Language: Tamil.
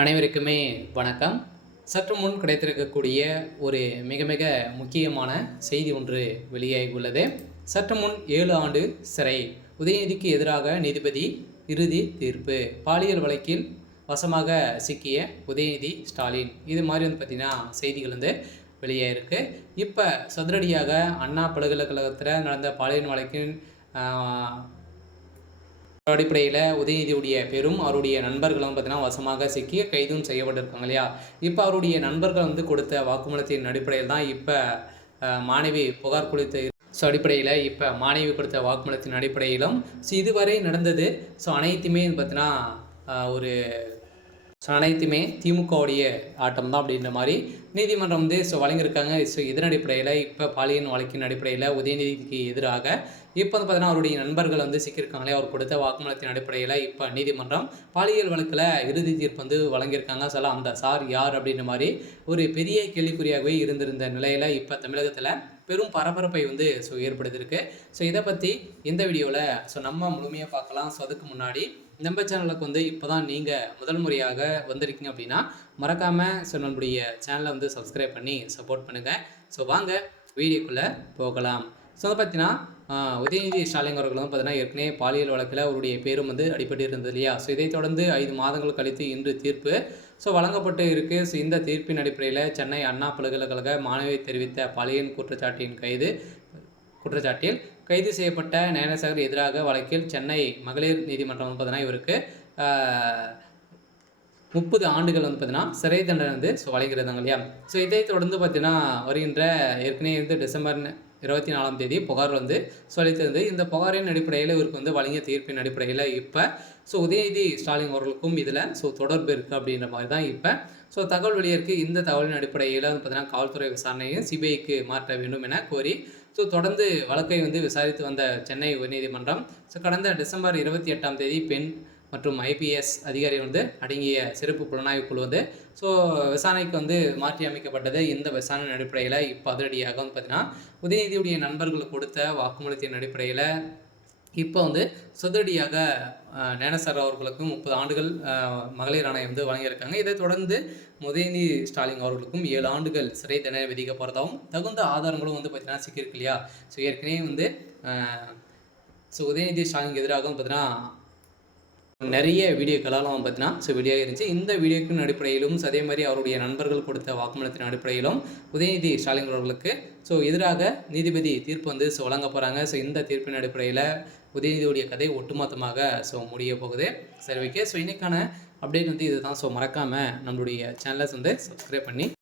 அனைவருக்குமே வணக்கம். சற்று முன் கிடைத்திருக்கக்கூடிய ஒரு மிக மிக முக்கியமான செய்தி ஒன்று வெளியாகி உள்ளது. சற்று முன் 7 ஆண்டு சிறை, உதயநிதிக்கு எதிராக நீதிபதி இறுதி தீர்ப்பு, பாலியல் வழக்கில் வசமாக சிக்கிய உதயநிதி ஸ்டாலின், இது மாதிரி பார்த்திங்கன்னா செய்திகள் வெளியாகிருக்கு. இப்போ சதுரடியாக அண்ணா பல்கலைக்கழகத்தில் நடந்த பாலியல் வழக்கின் அடிப்படையில் உதயநிதியுடைய பெரும் அவருடைய நண்பர்களும் பார்த்தீங்கன்னா வசமாக சிக்கி கைதும் செய்யப்பட்டிருக்காங்க இல்லையா. இப்போ அவருடைய நண்பர்கள் கொடுத்த வாக்குமூலத்தின் அடிப்படையில் தான் இப்போ மாணவி புகார் கொடுத்த அடிப்படையில் இப்போ மாணவி கொடுத்த வாக்குமூலத்தின் அடிப்படையிலும் இதுவரை நடந்தது அனைத்துமே பார்த்தீங்கன்னா ஒரு அனைத்துமே திமுகவுடைய ஆட்டம் தான் அப்படின்ற மாதிரி நீதிமன்றம் வழங்கியிருக்காங்க. இதன் அடிப்படையில் இப்போ பாலியல் வழக்கின் அடிப்படையில் உதயநிதிக்கு எதிராக இப்போ பார்த்தீங்கன்னா அவருடைய நண்பர்கள் சிக்கியிருக்காங்களே, அவர் கொடுத்த வாக்குமூலத்தின் அடிப்படையில் இப்போ நீதிமன்றம் பாலியல் வழக்கில் இறுதி தீர்ப்பு வழங்கியிருக்காங்க. அந்த சார் யார் அப்படின்ற மாதிரி ஒரு பெரிய கேள்விக்குறியாகவே இருந்திருந்த நிலையில் இப்போ தமிழகத்தில் பெரும் பரபரப்பை ஏற்படுத்தியிருக்கு. இதை பற்றி இந்த வீடியோவில் நம்ம முழுமையாக பார்க்கலாம். அதுக்கு முன்னாடி நம்ம சேனலுக்கு இப்போ தான் நீங்கள் முதல் முறையாக வந்திருக்கீங்க அப்படின்னா மறக்காமல் நம்மளுடைய சேனலை சப்ஸ்கிரைப் பண்ணி சப்போர்ட் பண்ணுங்கள். வாங்க வீடியோக்குள்ளே போகலாம். பார்த்தீங்கன்னா உதயநிதி ஸ்டாலின் அவர்களும் பார்த்தீங்கன்னா ஏற்கனவே பாலியல் வழக்கில் அவருடைய பேரும் அடிபட்டு இருந்தது இல்லையா. இதை தொடர்ந்து 5 மாதங்கள் கழித்து இன்று தீர்ப்பு வழங்கப்பட்டு இருக்குது. இந்த தீர்ப்பின் அடிப்படையில் சென்னை அண்ணா பல்கலைக்கழக மாணவி தெரிவித்த பாலியல் குற்றச்சாட்டில் கைது செய்யப்பட்ட ஞானசேகர் எதிராக வழக்கில் சென்னை மகளிர் நீதிமன்றம் பார்த்தீங்கன்னா இவருக்கு 30 ஆண்டுகள் பார்த்தீங்கன்னா சிறை தண்டனை வழங்குறதாங்க இல்லையா. இதை தொடர்ந்து பார்த்தீங்கன்னா வருகின்ற ஏற்கனவே டிசம்பர் 24ஆம் தேதி புகார் சொல்லித்தது. இந்த புகாரின் அடிப்படையில் இவருக்கு வழங்கிய தீர்ப்பின் அடிப்படையில் இப்போ உதயநிதி ஸ்டாலின் அவர்களுக்கும் இதில் தொடர்பு இருக்குது அப்படின்ற மாதிரி தான் இப்போ தகவல் வெளியிருக்கு. இந்த தகவலின் அடிப்படையில் பார்த்தீங்கன்னா காவல்துறை விசாரணையை சிபிஐக்கு மாற்ற வேண்டும் என கோரி தொடர்ந்து வழக்கை விசாரித்து வந்த சென்னை உயர்நீதிமன்றம் கடந்த டிசம்பர் 28ஆம் தேதி பெண் மற்றும் ஐபிஎஸ் அதிகாரி அடங்கிய சிறப்பு புலனாய்வு குழு விசாரணைக்கு மாற்றி அமைக்கப்பட்டது. இந்த விசாரணை அடிப்படையில் இப்போ அதிரடியாக பார்த்தீங்கன்னா உதயநிதியுடைய நண்பர்கள் கொடுத்த வாக்குமூலத்தின் அடிப்படையில் இப்போ சதுரடியாக ஞானசேகர் அவர்களுக்கும் 30 ஆண்டுகள் மகளிர் ஆணையம் வழங்கியிருக்காங்க. இதை தொடர்ந்து உதயநிதி ஸ்டாலின் அவர்களுக்கும் 7 ஆண்டுகள் சிறை தண்டனை விதிக்க போகிறதாகவும் தகுந்த ஆதாரங்களும் பார்த்தீங்கன்னா சிக்கியிருக்கு இல்லையா. ஏற்கனவே உதயநிதி ஸ்டாலினுக்கு எதிராகவும் பார்த்தீங்கன்னா நிறைய வீடியோக்களாலும் பார்த்தீங்கன்னா வெளியாக இருந்துச்சு. இந்த வீடியோக்கின் அடிப்படையிலும் அதே மாதிரி அவருடைய நண்பர்கள் கொடுத்த வாக்குமூலத்தின் அடிப்படையிலும் உதயநிதி ஸ்டாலின் அவர்களுக்கு எதிராக நீதிபதி தீர்ப்பு வழங்க போகிறாங்க. இந்த தீர்ப்பின் அடிப்படையில் உதயநிதியுடைய கதை ஒட்டுமொத்தமாக முடிய போகுது. சரி, ஓகே. இன்னைக்கான அப்டேட் இதுதான். மறக்காமல் நம்மளுடைய சேனலை சப்ஸ்கிரைப் பண்ணி